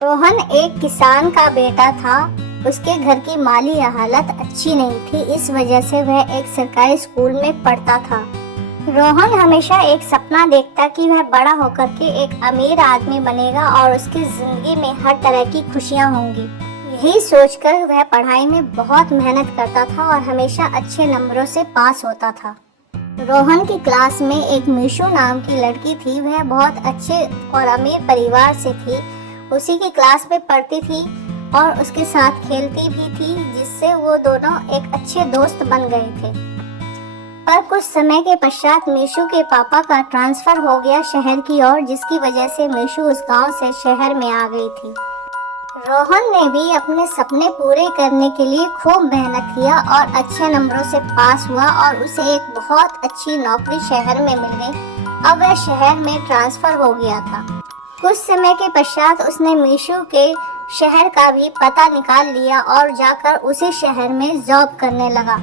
रोहन एक किसान का बेटा था। उसके घर की माली हालत अच्छी नहीं थी, इस वजह से वह एक सरकारी स्कूल में पढ़ता था। रोहन हमेशा एक सपना देखता कि वह बड़ा होकर के एक अमीर आदमी बनेगा और उसकी जिंदगी में हर तरह की खुशियां होंगी। यही सोचकर वह पढ़ाई में बहुत मेहनत करता था और हमेशा अच्छे नंबरों से पास होता था। रोहन की क्लास में एक मीशू नाम की लड़की थी। वह बहुत अच्छे और अमीर परिवार से थी, उसी की क्लास में पढ़ती थी और उसके साथ खेलती भी थी, जिससे वो दोनों एक अच्छे दोस्त बन गए थे। पर कुछ समय के पश्चात मीशू के पापा का ट्रांसफर हो गया शहर की ओर, जिसकी वजह से मीशू उस गांव से शहर में आ गई थी। रोहन ने भी अपने सपने पूरे करने के लिए खूब मेहनत किया और अच्छे नंबरों से पास हुआ और उसे एक बहुत अच्छी नौकरी शहर में मिल गई। अब वह शहर में ट्रांसफर हो गया था। कुछ समय के पश्चात उसने मीशू के शहर का भी पता निकाल लिया और जाकर उसी शहर में जॉब करने लगा।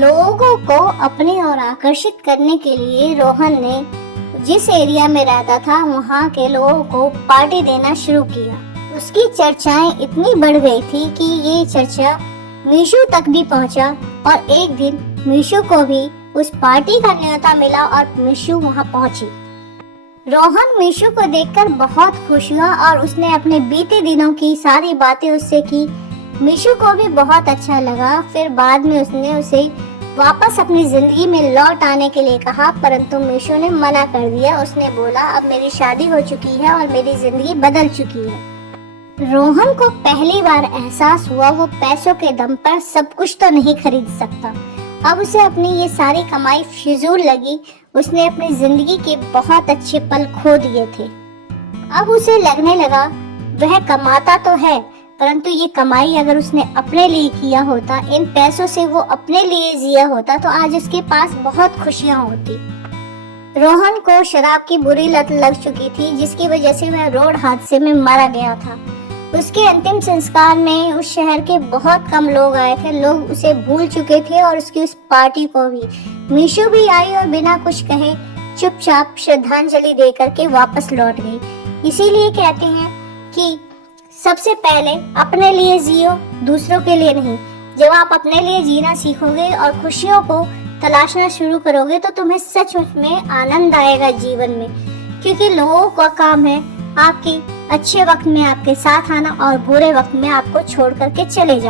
लोगों को अपनी ओर आकर्षित करने के लिए रोहन ने जिस एरिया में रहता था वहाँ के लोगों को पार्टी देना शुरू किया। उसकी चर्चाएं इतनी बढ़ गई थी कि ये चर्चा मीशू तक भी पहुंचा और एक दिन मीशू को भी उस पार्टी का न्योता मिला और मीशू वहां पहुंची। रोहन मीशू को देखकर बहुत खुश हुआ और उसने अपने बीते दिनों की सारी बातें उससे की। मीशू को भी बहुत अच्छा लगा। फिर बाद में उसने उसे वापस अपनी जिंदगी में लौट आने के लिए कहा, परंतु मीशू ने मना कर दिया। उसने बोला, अब मेरी शादी हो चुकी है और मेरी जिंदगी बदल चुकी है। रोहन को पहली बार एहसास हुआ वो पैसों के दम पर सब कुछ तो नहीं खरीद सकता। अब उसे अपनी ये सारी कमाई फिजूल लगी। उसने अपनी जिंदगी के बहुत अच्छे पल खो दिए थे। अब उसे लगने लगा वह कमाता तो है, परंतु ये कमाई अगर उसने अपने लिए किया होता, इन पैसों से वो अपने लिए जिया होता, तो आज उसके पास बहुत खुशियां होती। रोहन को शराब की बुरी लत लग चुकी थी, जिसकी वजह से वह रोड हादसे में मारा गया था। उसके अंतिम संस्कार में उस शहर के बहुत कम लोग आए थे। लोग उसे भूल चुके थे और उसकी उस पार्टी को भी। मीशू भी आई और बिना कुछ कहे चुपचाप श्रद्धांजलि देकर के वापस लौट गई। इसीलिए कहते हैं कि सबसे पहले अपने लिए जियो, दूसरों के लिए नहीं। जब आप अपने लिए जीना सीखोगे और खुशियों को तलाशना शुरू करोगे तो तुम्हें सचमुच में आनंद आएगा जीवन में, क्योंकि लोगों का काम है आपके अच्छे वक्त में आपके साथ आना और बुरे वक्त में आपको छोड़ करके चले जाना।